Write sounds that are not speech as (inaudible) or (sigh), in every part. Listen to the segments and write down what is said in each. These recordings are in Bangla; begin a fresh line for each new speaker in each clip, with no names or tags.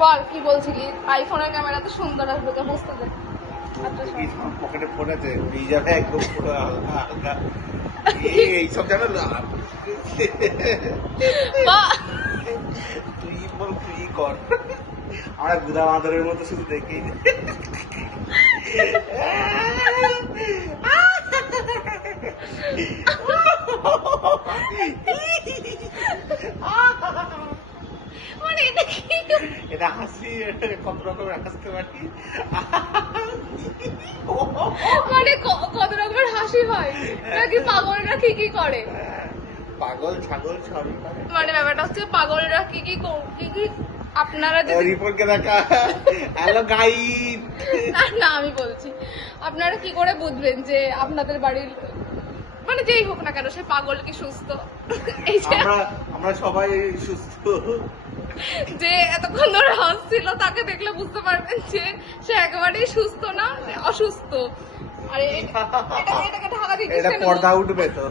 বল কি বলছিলি? আইফোনের ক্যামেরা তো সুন্দর আসবে তো বুঝতে দে। আচ্ছা,
পকেটে ফোন আছে যাবে একদম পুরো হালকা হালকা। (laughs) এই জানো না তুই বল তুই কর। আমরা গুদা মাদরের মতো শুধু দেখি (laughs)
মানে এটা কি
এটা হাসি কত রকমের হাসতে পারি?
মানে কত রকমের হাসি হয়? নাকি পাগলরা কি কি করে?
পাগল ছাগল সবই করে
মানে ব্যাপারটা হচ্ছে পাগলরা কি কি কি কি আপনারা যদি
রিপোর্টকে দেখা। Hello guide.
না না আমি বলছি আপনারা কি করে বুঝবেন যে আপনাদের বাড়ির মানে যেই হোক না কেন সে পাগল কি সুস্থ?
আমরা আমরা সবাই সুস্থ।
যে এতক্ষণ ধরে হাসছিল তাকে দেখলে বুঝতে পারবেন যে সে একেবারেই সুস্থ না অসুস্থ। আরে এটা এটা- এটাকে ঢাকা দিচ্ছিস
এটা পর্দা উঠবে তো।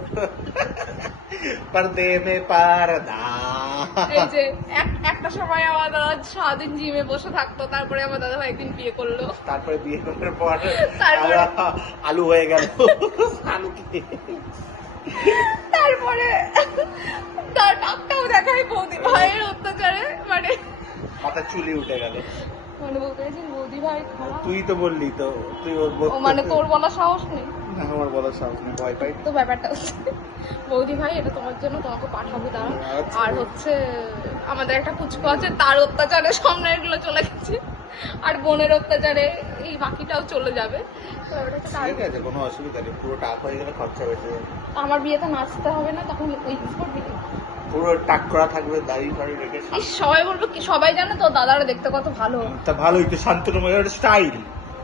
পর্দে মে পর্দা।
এই যে একটা সময় আমার দাদা সারাদিন জিমে বসে থাকতো তারপরে আমার দাদা ভাই একদিন বিয়ে করল।
তারপরে বিয়ে করার পর? আলু- আলু হয়ে গেল। আলু কি
তারপরে তার টাকটাও দেখাই বৌদি ভাইয়ের অত্যাচারে মানে
মাথা চুলি উঠে গেল।
মানে বলতে বৌদি ভাই
তুই তো বললি তো তুই বল-
মানে তোর বলার সাহস নেই?
আমার বলার সাহস নেই ভয় পাই।
তো ব্যাপারটা বৌদি ভাই এটা তোমার জন্য তোমাকে পাঠাবো দাঁড়া
আচ্ছা।
আর হচ্ছে আমাদের একটা পুচকু আছে তার অত্যাচারে সামনে এগুলো চলে গেছে। আর বোনের অত্যাচারে এই বাকিটাও চলে যাবে।
কোনো অসুবিধা নেই পুরো টাক হয়ে গেলে খরচা যাবে
আমার বিয়েতে নাচতে হবে না তখন ওই করবি
পুরো টাক করা থাকবে দাড়ি ফাড়ি রেখে
সবাই বলব কি সবাই জানে তো দাদারা দেখতে কত ভালো।
তা ভালোই তো শান্তনু স্টাইল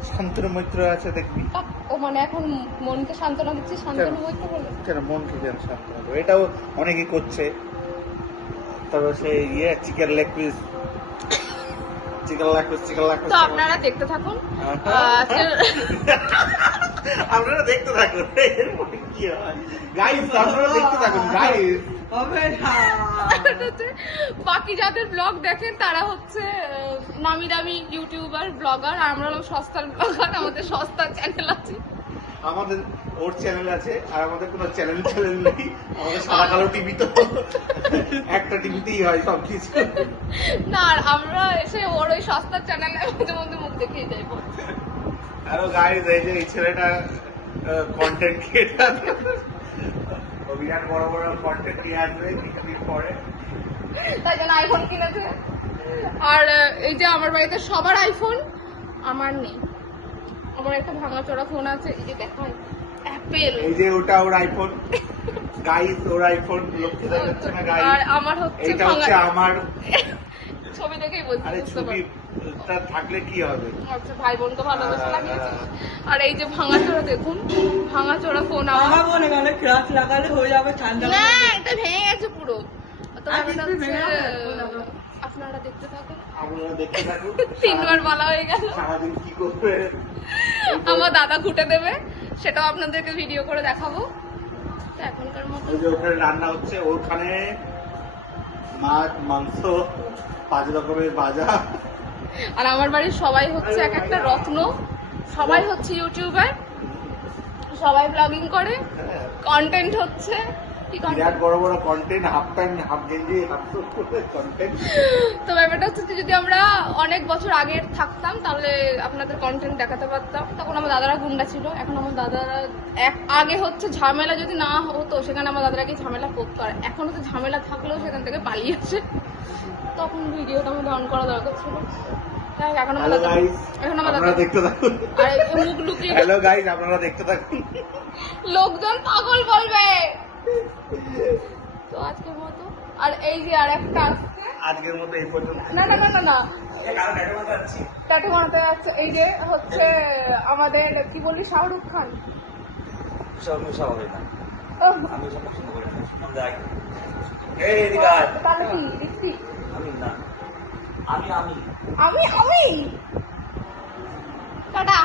শান্তনু মৈত্র আছে দেখবি।
ও মানে এখন মনকে সান্ত্বনা দিচ্ছে শান্তনু মৈত্র বলে?
কেন মনকে কেন সান্ত্বনা দেবে? এটাও অনেকে করছে। তারপর সেই ইয়ে chicken leg piece chicken leg piece chicken leg piece
তো আপনারা দেখতে থাকুন।
হ্যাঁ। (laughs) আপনারা দেখতে থাকুন। এরপরে কি হয় গাইস আপনারা দেখতে থাকুন গাইস
হবে না।
হচ্ছে বাকি যাদের ব্লগ দেখেন তারা হচ্ছে নামি দামি ইউটিউবার ব্লগার আর আমরা হলাম সস্তার ব্লগার আমাদের সস্তার চ্যানেল আছে।
আমাদের ওর চ্যানেল আছে আর আমাদের কোনো চ্যানেল চ্যানেল নেই। আমাদের সাদা কালো টিভি তো। একটা টিভিতেই হয় সব কিছু
না আর আমরা এসে ওর ওই সস্তার চ্যানেলে মধ্যে মধ্যে মুখ দেখিয়ে যাই
হ্যালো গাইস এই যে এই ছেলেটা কন্টেন্ট ক্রিয়েটার অভিযান বড় বড় কন্টেন্ট নিয়ে আসবে কিছুদিন পরে।
তাই জন্য আইফোন কিনেছে। আর এই যে আমার বাড়িতে সবার আইফোন আমার নেই। আমার একটা ভাঙাচোরা ফোন আছে এই যে দেখায় অ্যাপেল
এই যে ওটা ওর আইফোন গাইস ওর আইফোন লক্ষ্য দেখা যাচ্ছে না
আর আমার হচ্ছে ভাঙা
হচ্ছে আমার
ছবি দেখেই বলছি
আরে ছবি। তা থাকলে কি হবে?
আচ্ছা ভাই বোন তো ভালোবাসা লাগিয়েছে। আর এই যে ভাঙাচোরা দেখুন ভাঙাচোরা ফোন আমার
মনে গেল ক্লাস লাগালে হয়ে যাবে ঠান্ডা
না এটা ভেঙে গেছে পুরো? আপনারা দেখতে থাকুন।
আপনারা দেখতে থাকুন। (laughs)
তিনবার বলা হয়ে গেল।
সারাদিন কি করবে?
আমার দাদা ঘুটে দেবে সেটাও আপনাদেরকে ভিডিও করে দেখাবো। তো এখনকার মতো
ওখানে রান্না হচ্ছে ওখানে মাছ মাংস পাঁচ রকমের ভাজা।
আর আমার বাড়ির সবাই হচ্ছে এক একটা রত্ন সবাই হচ্ছে ইউটিউবার, সবাই ব্লগিং করে কন্টেন্ট হচ্ছে?
বিরাট বড় বড় কন্টেন্ট হাফ প্যান্ট হাফ গেঞ্জি হাফ কন্টেন্ট (laughs)
তো ব্যাপারটা হচ্ছে যদি আমরা অনেক বছর আগে থাকতাম তাহলে আপনাদের কন্টেন্ট দেখাতে পারতাম। তখন আমার দাদারা গুন্ডা ছিল। এখন আমার দাদারা এক আগে হচ্ছে ঝামেলা যদি না হতো সেখানে আমার দাদারা কি ঝামেলা করতো। আর এখন হচ্ছে ঝামেলা থাকলেও সেখান থেকে পালিয়ে আসে। তখন ভিডিওটা আমাদের অন করা দরকার ছিল। এখন
আপনারা দেখতে থাকুন।
মুখ লুকিয়ে
হ্যালো গাইস আপনারা দেখতে থাকুন।
লোকজন পাগল বলবে। তো আজকের মতো। আর এই যে আর একটা
আজকের মতো এই পর্যন্ত।
না না না না না। ট্যাটু বানাতে যাচ্ছে। এই যে হচ্ছে আমাদের কি বলি শাহরুখ খান?
আমি আমি।
আমি আমি? টাটা।